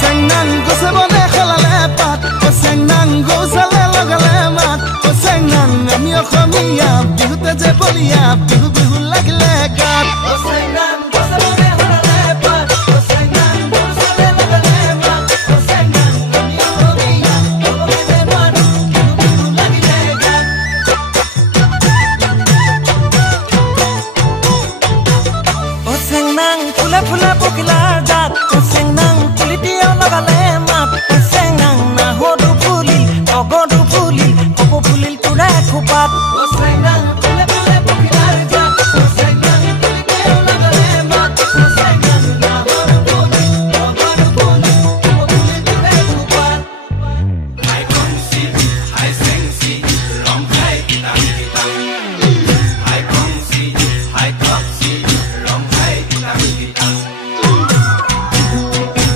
চেংনাং গছে বনে খেলালে পাত চেংনাং গৌচালে লগালে মাত চেংনাং আমি অসমীয়া বিহুতে যে বলিয়া বিহু